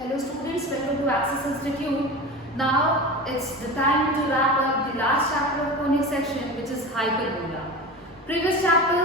Hello students, welcome to Access Institute. Now it's the time to wrap up the last chapter of conic section, which is hyperbola. Previous chapter में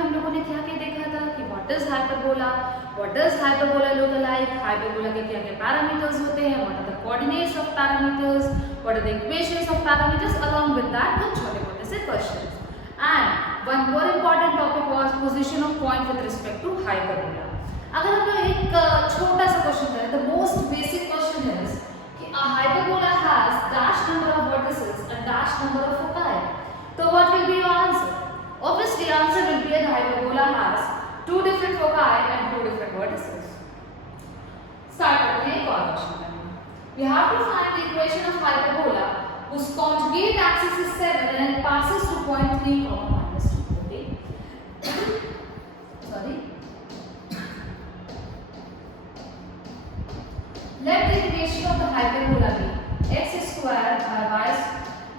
हम लोगों ने क्या क्या देखा था कि what is hyperbola, what does hyperbola look like, hyperbola के क्या क्या parameters होते हैं, what are the coordinates of parameters, what are the equations of parameters, along with that कुछ छोटे-मोटे से questions. And one more important topic was position of point with respect to hyperbola. अगर हम लोग एक छोटा सा क्वेश्चन करें, the most basic question is कि a hyperbola has dash number of vertices and dash number of foci. So what will be your answer? Obviously, answer will be that hyperbola has two different foci and two different vertices. Start करते हैं एक और question में. We have to find the equation of hyperbola whose conjugate axis is 7 and it passes through point 3, minus 2. Okay. Sorry. Let the equation of the hyperbola be x square by y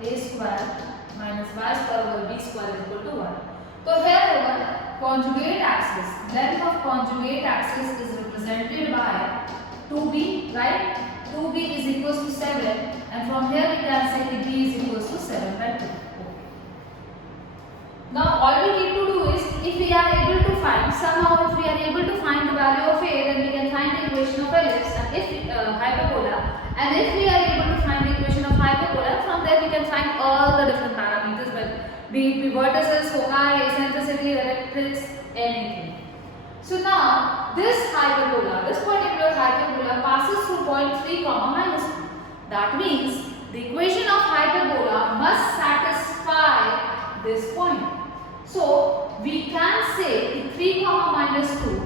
a square minus y square over b square is equal to 1. So here over conjugate axis, length of conjugate axis is represented by 2b, right? 2b is equals to 7 and from here we can say that b is equals to 7 by 2. Okay. Now all we need to do is, if we are able to find, somehow if we are able to find the value of a, then we can find the equation of ellipse and if hyperbola, and if we are able to find the equation of hyperbola, from there we can find all the different parameters, be it vertices, foci, eccentricity, directrix, anything. So now this hyperbola, this particular hyperbola passes through point 3, minus 2. That means the equation of hyperbola must satisfy this point. So we can say the 3, minus 2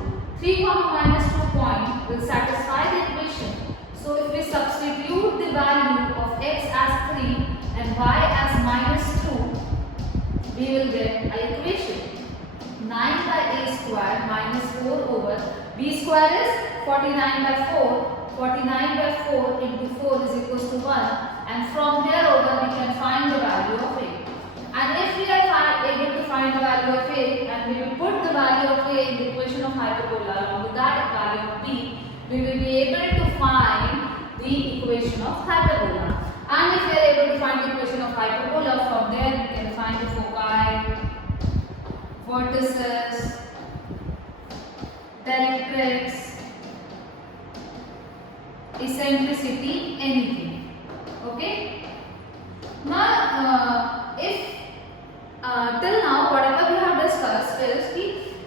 point will satisfy the equation. So if we substitute the value of x as 3 and y as minus 2, we will get an equation. 9 by a square minus 4 over b square is 49 by 4. 49 by 4 into 4 is equals to 1, and from here over we can find the value of a. And if we are able to find the value of a and we will put the value of a in the equation of hyperbola along with that value of b, we will be able to find the equation of hyperbola. And if we are able to find the equation of hyperbola, from there we can find the foci, vertices, directrix, eccentricity, anything. Okay. Now, if till now whatever we have discussed is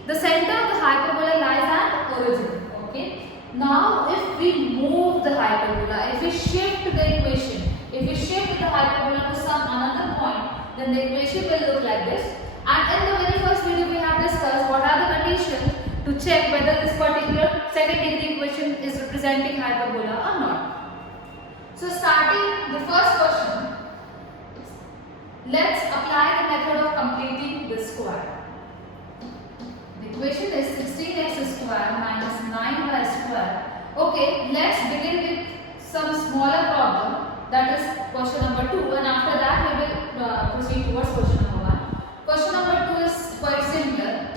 the center of the hyperbola lies at origin. Okay. Now, if we move the hyperbola, if we shift the equation, if we shift the hyperbola to some another point, then the equation will look like this. And in the very first video we have discussed what are the conditions to check whether this particular second degree equation is representing hyperbola or not. So starting the first question, let's apply the method of completing the square. The equation is 16x square minus 9y square. Okay, let's begin with some smaller problem, that is question number 2, and after that we will proceed towards question number 1. Question number 2 is quite similar.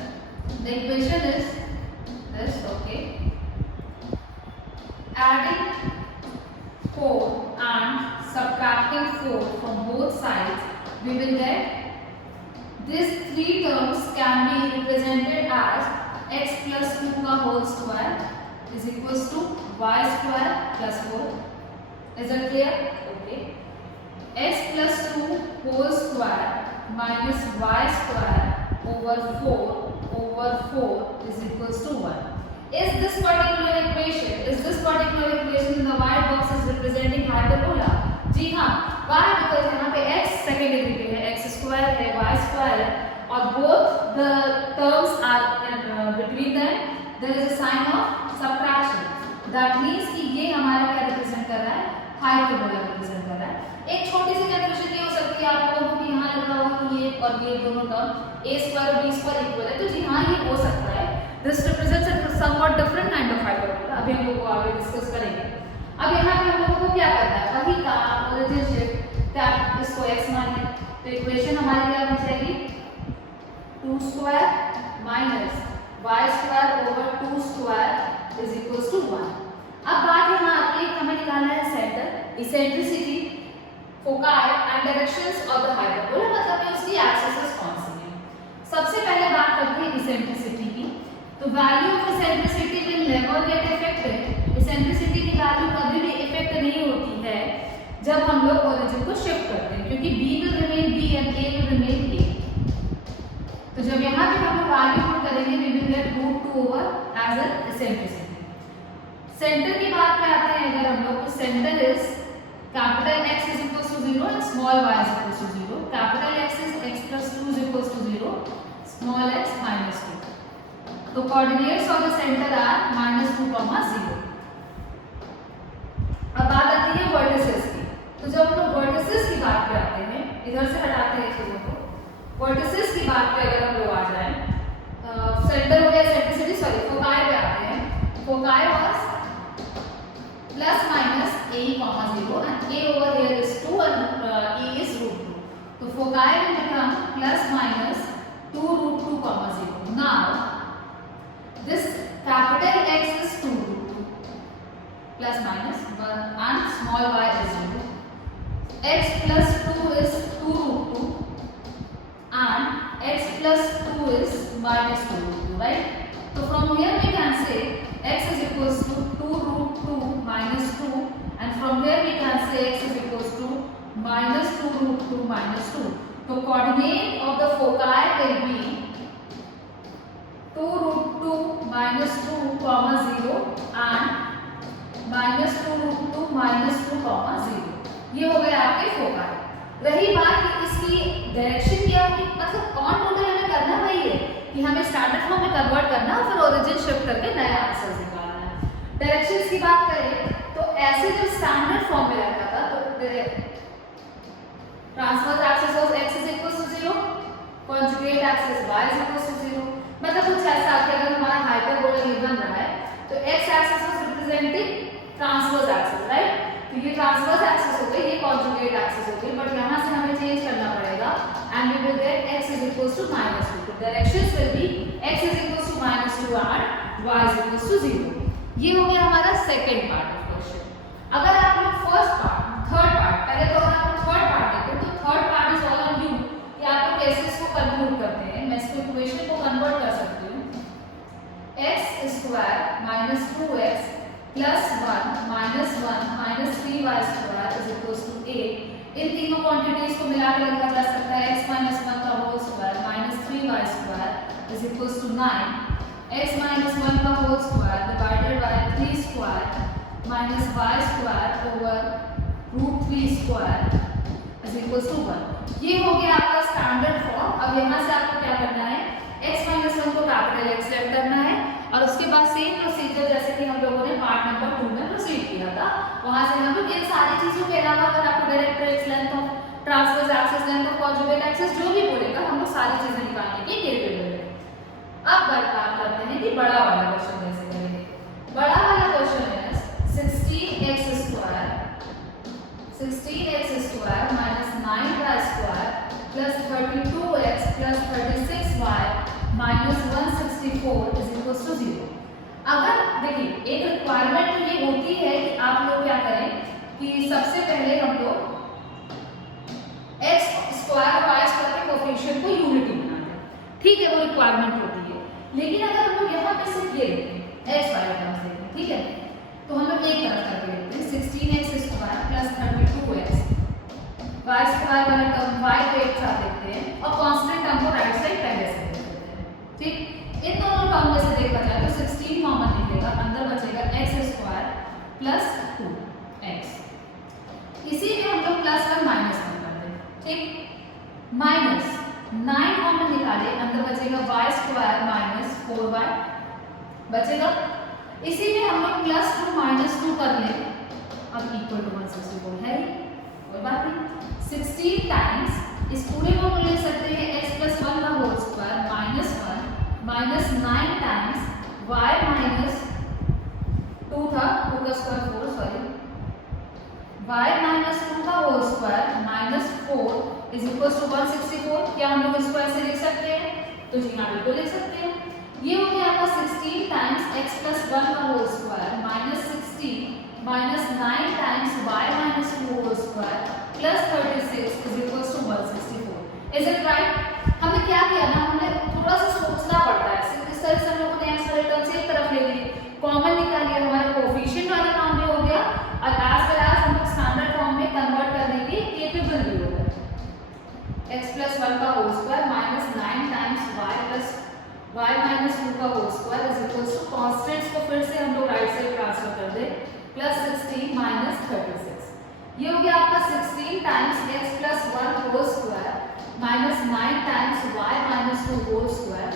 The equation is this, okay. Adding 4 and subtracting 4 from both sides, we will get these three terms can be represented as x plus 2 का whole square is equals to y square plus 4. Is it clear? Okay. X plus 2 whole square minus y square over 4 is equals to 1. Is this particular equation in the white box is representing hyperbola? जी हाँ. Why? Because यहाँ पे x second degree पे है, x square है, y square है, और both the terms are between them there is a sign of subtraction. That means कि ये हमारा क्या represent कर रहा है? hyperbola represent कर रहा है. एक छोटी सी कैलकुलेशन ये हो सकती है आप लोगों को कि यहाँ लिखा हुआ कि ये और ये दोनों टर्म a square और b square इक्वल है, तो जी हाँ ये हो सकता है. This represents a somewhat different kind of hyperbola. अभी हम लोग आगे डिस्कस करेंगे. अब यहाँ पे हम लोगों को क्या करना है? वही काम ओरिजिन शिफ्ट टैप इसको x मानिए, तो इक्वेशन हमारी क्या बन जाएगी? 2 square minus y square over 2 square is equals to 1. Eccentricity, foci and directions of the hyperbola, मतलब कि उसकी एक्सिस कौन सी है। सबसे पहले बात करते हैं इसेंट्रिसिटी की। तो value of eccentricity will never get affected. Eccentricity की वैल्यू कभी भी इफेक्ट नहीं होती है जब हम लोग ओरिजिन को शिफ्ट करते हैं, क्योंकि b will remain b and a will remain a। तो जब यहाँ पे हम लोग वैल्यू पुट करेंगे we will get √2 over as a eccentricity. Centre की बात पे आते हैं अगर हम लोग, तो centre is capital X is equal to 0 and small y is equal to 0। Capital X is x plus 2 is equal to 0, small x minus 2। तो coordinates of the centre are -2, 0। अब बात आती है वर्टिसेस की। तो जब हम लोग वर्टिसेस की बात पे आते हैं, इधर से हटाते हैं चीजों को, वर्टिसेस की बात पे अगर हम लोग आ जाएं, सेंटर हो गया इसेंट्रिसिटी, सॉरी फोकाई पे आते हैं। Foci was plus minus a, 0 and a over here is 2 and e is √2. तो foci will become plus minus 2 √2, 0. Now this capital X is 2 √2 plus minus 1 and small y is 0. X plus 2 is 2 √2 and x plus 2 is minus 2 √2, right? So from here we can say x is equals to 2 √2 minus 2, and from here we can say x is equals to minus 2 √2 minus 2. So coordinate of the foci will be 2 √2 minus 2, 0 and minus 2 √2 minus 2, 0. ये हो गए आपके foci. रही बात कि इसकी direction क्या होगी, मतलब कौन टोटल हमें करना वही है कि हमें स्टैंडर्ड फॉर्म में कन्वर्ट करना और फिर ओरिजिन शिफ्ट करके नया आंसर निकालना है। डायरेक्शंस की बात करें तो ऐसे जब स्टैंडर्ड फॉर्म में रहता था तो transverse axis was x is equal to 0, conjugate axis y is equal to 0। मतलब कुछ ऐसा कि अगर हमारा हाइपरबोला ये बन रहा है तो x axis was representing transverse axis, right? तो ये ट्रांसवर्स एक्सिस हो गई, ये कॉन्जुगेट एक्सिस हो गई, बट यहाँ से हमें चेंज करना पड़ेगा and we will get x is equal to -2। तो directions will be x is equal to -2 and y is equal to 0। ये हो गया हमारा सेकंड पार्ट ऑफ क्वेश्चन। अगर आप लोग फर्स्ट पार्ट, थर्ड पार्ट, पहले तो अगर आप थर्ड पार्ट देखो तो third part is all on you कि आप लोग कैसे इसको कंक्लूड करते हैं। मैं इसको इक्वेशन को कन्वर्ट कर सकती हूँ। x² - 2x plus 1 minus 1 minus 3y² is equals to 8। इन तीनों क्वांटिटीज को मिला के लिखा जा सकता है x minus 1 का whole square minus 3y² is equals to 9। x minus 1 का whole square divided by 3 square minus y² over √3 square is equals to 1। ये हो गया आपका स्टैंडर्ड फॉर्म। अब यहाँ से आपको क्या करना है, x minus 1 को कैपिटल X लेट करना है और उसके बाद सेम प्रोसीजर जैसे कि हम लोगों ने पार्ट नंबर 2 में प्रोसीड किया था, वहां से हम लोग इन सारी चीजों के अलावा अगर आपको direct rates, length of transverse axis, length of conjugate axis जो भी बोलेगा हम लोग सारी चीजें निकालने के केपेबल है। अब बात करते हैं कि बड़ा वाला क्वेश्चन कैसे करेंगे। बड़ा वाला क्वेश्चन है 16x² minus 9y² plus 32x plus 36y minus 164 is equals to 0। अगर देखिए एक रिक्वायरमेंट तो ये होती है कि आप लोग क्या करें कि सबसे पहले हम लोग x² और y² के कोएफिशिएंट को यूनिटी बना दें, ठीक है, वो रिक्वायरमेंट होती है। लेकिन अगर हम लोग यहाँ पे सिर्फ ये देखें x y टर्म्स देखें, ठीक है, तो हम लोग एक तरफ करके देखते हैं 16x² plus 32x y² वाला टर्म y को एक साथ देखते हैं और कांस्टेंट टर्म को राइट साइड पहले से देख लेते हैं, ठीक। इन दोनों टर्म में से देखा जाए तो 16 कॉमन निकलेगा, अंदर बचेगा x² plus 2x। इसी में हम लोग +1 -1 कर दें, ठीक। माइनस 9 कॉमन निकाले, अंदर बचेगा y² minus 4y बचेगा। इसी में हम लोग +2 -2 कर लें, अब इक्वल टू 164 है, कोई बात नहीं। 16 टाइम्स इस पूरे को हम लिख सकते हैं x + 1 का whole square -1 minus 9 times y minus 2 था, 2 का स्क्वायर 4, सॉरी, y minus 2 का whole square minus 4 is equals to 164। क्या हम लोग इसको ऐसे लिख सकते हैं? तो जी हाँ, बिल्कुल लिख सकते हैं। ये हो गया आपका 16 टाइम्स x + 1 का whole square minus 16 minus 9 times y minus 2 whole square plus 36 is equals to 164. Is it right? हमने क्या किया ना, हमने थोड़ा सा सोचना पड़ता है। सिर्फ इस तरह से हम लोगों ने x वाले टर्म से एक तरफ ले लिए, कॉमन निकालिए, हमारा कोफिशिएंट वाला काम भी हो गया और एज वेल एज हम लोग स्टैंडर्ड फॉर्म में कन्वर्ट करने के केपेबल भी हो गए। x plus 1 का whole square minus 9 times y plus y minus 2 का whole square is equal to constants को फिर से हम लोग राइट साइड ट्रांसफर कर दे, प्लस 16 माइनस 36। ये हो गया आपका 16 times x plus 1 whole square minus 9 times y minus 2 whole square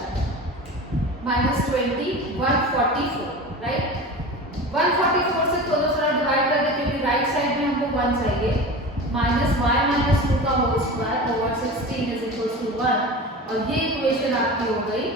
minus 20 144, right. 144 से थोड़ा थोड़ा डिवाइड कर दे क्योंकि राइट साइड में हमको 1 चाहिए, माइनस y minus 2 का whole square over 16 is equal to 1 और ये इक्वेशन आपकी हो गई।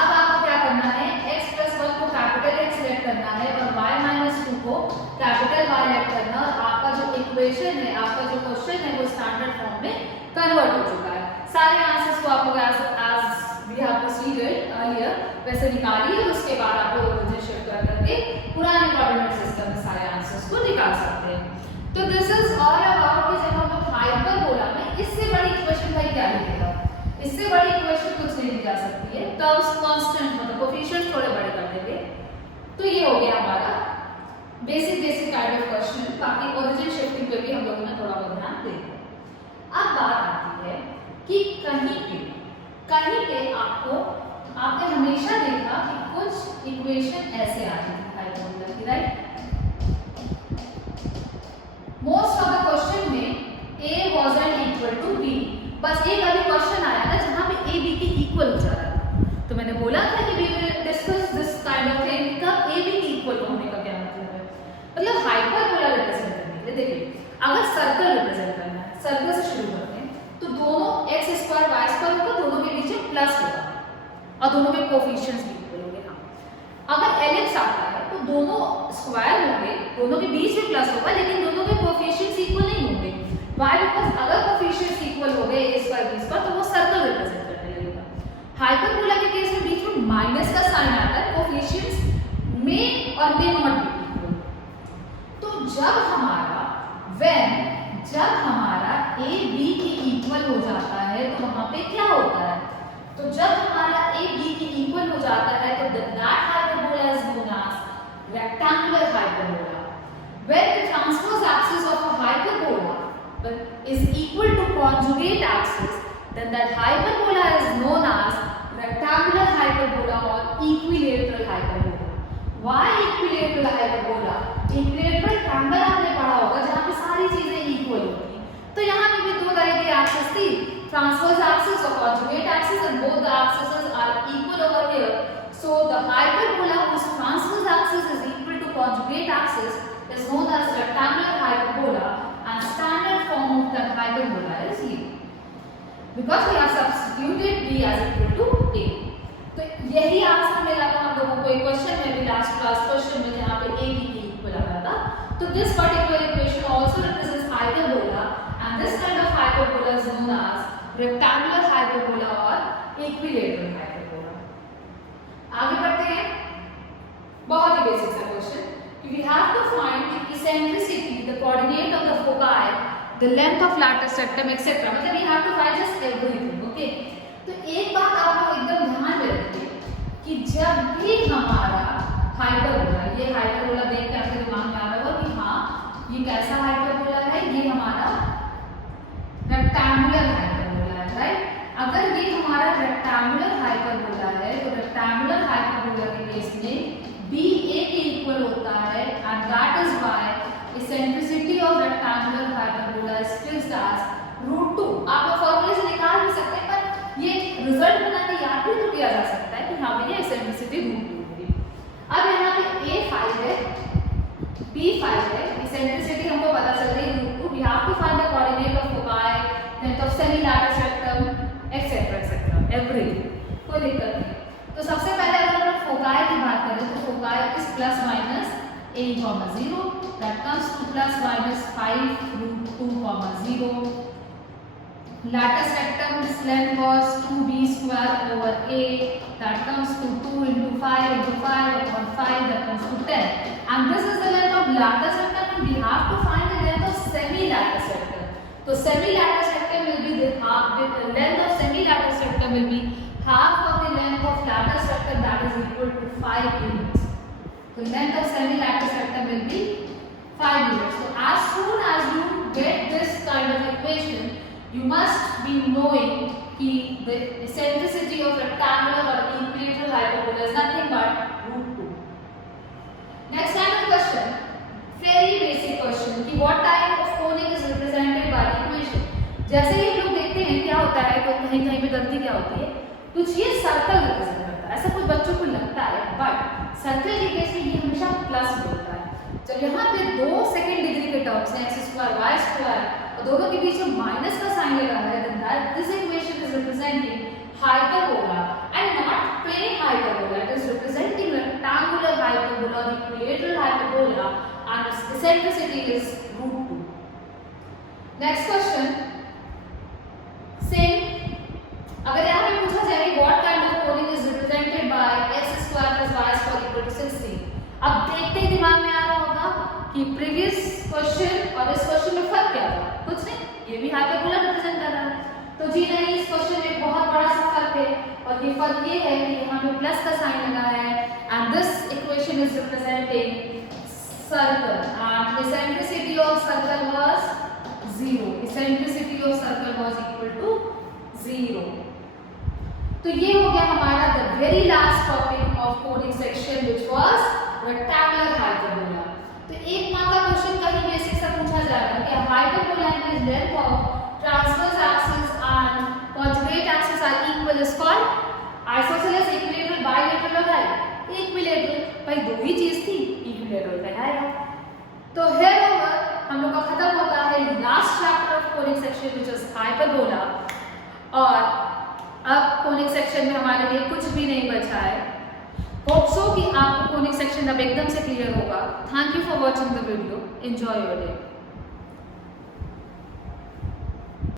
अब आपको क्या करना है, x plus 1 को कैपिटल X लेट करना है और y minus 2 को कैपिटल Y लेट करना, और आपका जो इक्वेशन है, आपका जो क्वेश्चन है वो स्टैंडर्ड फॉर्म में कन्वर्ट हो चुका है। सारे आंसर्स को आप लोग as we have proceeded earlier वैसे निकालिए और उसके बाद आप लोग ओरिजिन शिफ्ट कर करके पुराने कोऑर्डिनेट सिस्टम में सारे आंसर्स को निकाल सकते हैं। तो दिस इज ऑल अबाउट कि जब हम लोग हाइपरबोला में इससे बड़ी इक्वेशन भाई क्या लिखेगा, इससे बड़ी इक्वेशन कुछ नहीं दी जा सकती है, टर्म्स कांस्टेंट मतलब कोफिशिएंट्स थोड़े बड़े कर देंगे। तो ये हो गया हमारा बेसिक काइंड ऑफ क्वेश्चन। बाकी ओरिजिन शिफ्टिंग पे भी हम लोगों ने थोड़ा बहुत ध्यान दिया। अब बात आती है कि कहीं पे आपने हमेशा देखा कि कुछ इक्वेशन ऐसे आती है हाइपरबोला की, right. Most of the question में a wasn't equal to b, बस एक अभी क्वेश्चन आया था जहां पे a b के इक्वल हो जा रहा है। तो मैंने बोला था कि we will discuss this kind of thing, कब a b के इक्वल होने का क्या मतलब है। मतलब हाइपरबोला रिप्रेजेंट करने के लिए देखिए, अगर सर्कल रिप्रेजेंट करना है, सर्कल से शुरू करते हैं तो दोनों x स्क्वायर y स्क्वायर होगा, दोनों के बीच में प्लस होगा और दोनों के कोफिशिएंट्स भी इक्वल होंगे। हाँ, अगर एलिप्स आता है तो दोनों स्क्वायर होंगे, दोनों के बीच में प्लस होगा, लेकिन दोनों के कोफिशिएंट्स इक्वल नहीं होंगे। वाई बिकॉज अगर कोफिशिएंट्स इक्वल हो गए a स्क्वायर b स्क्वायर तो वो सर्कल रिप्रेजेंट करने लगेगा। हाइपरबोला के केस में बीच में माइनस का साइन आता है, कोफिशिएंट्स में और मे नॉट बी इक्वल। तो जब हमारा a b के इक्वल हो जाता है तो वहां पे क्या होता है, तो जब हमारा a b के इक्वल हो जाता है तो that hyperbola is known as rectangular hyperbola. When the transverse axis of a hyperbola is equal to conjugate axis, then that hyperbola is known as rectangular hyperbola or equilateral hyperbola. Why equilateral hyperbola? Equilateral triangle आपने पढ़ा होगा जहाँ पे सारी चीजें equal होती हैं। तो यहाँ पे भी दो तरह की एक्सिस थी, transverse axis और conjugate axis, and both the axes are equal over here. So the hyperbola whose transverse axis is equal to conjugate axis is known as rectangular hyperbola, and standard form of the hyperbola is u, because we have substituted b as equal to a. तो यही answer मिला था हम लोगों को एक question में भी, लास्ट क्लास क्वेश्चन में जहाँ पे a b के इक्वल आ रहा था। तो this particular equation also represents hyperbola, and this kind of hyperbola is known as rectangular hyperbola or equilateral hyperbola. आगे बढ़ते हैं, बहुत ही बेसिक सा question. We have to find the eccentricity, the coordinate of the foci, the length of lateral septum, etc. मतलब we have to find just everything, okay? तो एक बात आप लोग एकदम ध्यान में रखिए कि जब भी हमारा हाइपरबोला, ये हाइपरबोला देख के आपके दिमाग में आ रहा होगा कि हाँ ये कैसा हाइपरबोला है, ये हमारा रेक्टेंगुलर हाइपरबोला है, राइट। अगर ये हमारा रेक्टेंगुलर हाइपरबोला है तो रेक्टेंगुलर हाइपरबोला के केस में b a के इक्वल होता है, and that is why eccentricity of rectangular hyperbola is fixed as √2। आप लोग फॉर्मूले से निकाल भी सकते हैं, पर ये रिजल्ट बना के याद भी तो किया जा सकता है कि हाँ भैया eccentricity √2 होगी। अब यहाँ पे a 5 है, b 5 है, eccentricity हमको पता चल रही है √2। We have to find the coordinate of foci, length of semilateral septum, etc. everything, कोई दिक्कत नहीं। तो सबसे पहले अगर हम फोकाई की बात करें तो foci is plus minus a, 0 that comes two plus minus 5 √2, 0। lateral septum length was 2b square over a, that comes to 2 into 5 into 5 upon 5, that comes to 10, and this is the length latus rectum we have to find the length of semi-latus rectum. So semi-latus rectum will be the length of semi-latus rectum will be half of the length of latus rectum, that is equal to 5 units. The length of semi-latus rectum will be 5 units. So as soon as you get this kind of equation, you must be knowing the eccentricity of rectangular or equilateral hyperbola is nothing but √2. Next kind of question, very basic question कि what type of conic is represented by the equation. जैसे ही हम लोग देखते हैं क्या होता है, तो कहीं कहीं पे गलती क्या होती है, कुछ ये सर्कल रिप्रेजेंट करता है, ऐसा कुछ बच्चों को लगता है, बट सर्कल के केस में ये हमेशा प्लस बोलता है। जब यहाँ पे दो सेकेंड डिग्री के टर्म्स हैं x स्क्वायर y स्क्वायर और दोनों के बीच में माइनस का साइन लगा है, then that this equation is representing hyperbola and not plain hyperbola. It is representing rectangular hyperbola or equilateral hyperbola and its eccentricity is √2. Next question, same. अगर यहाँ पे पूछा जाए what kind of conic is represented by x square plus y square equal to 16. अब देखते ही दिमाग में आ रहा होगा कि प्रीवियस क्वेश्चन और इस क्वेश्चन में फर्क क्या था, कुछ नहीं, ये भी हाइपरबोला रिप्रेजेंट कर रहा है, तो जी नहीं, इस क्वेश्चन में बहुत बड़ा सा फर्क है और ये फर्क ये है कि यहाँ पे प्लस का साइन लगा है and this equation is representing circle and eccentricity of circle was 0. Eccentricity of circle was equal to 0. तो ये हो गया हमारा the very last topic of conic section which was rectangular hyperbola. तो एक मार्क का क्वेश्चन कहीं बेसिक सा पूछा जाएगा कि hyperbola is length of transverse axis and conjugate axis are equal is called isosceles, equilateral, bilateral और इक्विलेटरल. भाई दो ही चीज थी, इक्विलेटरल कहलाएगा. तो हियर ओवर हम लोग का खत्म होता है last chapter of conic section which is hyperbola. और अब कोनिक सेक्शन में हमारे लिए कुछ भी नहीं बचा है. होप सो कि आपको कोनिक सेक्शन अब एकदम से क्लियर होगा. Thank you for watching the video. Enjoy your day.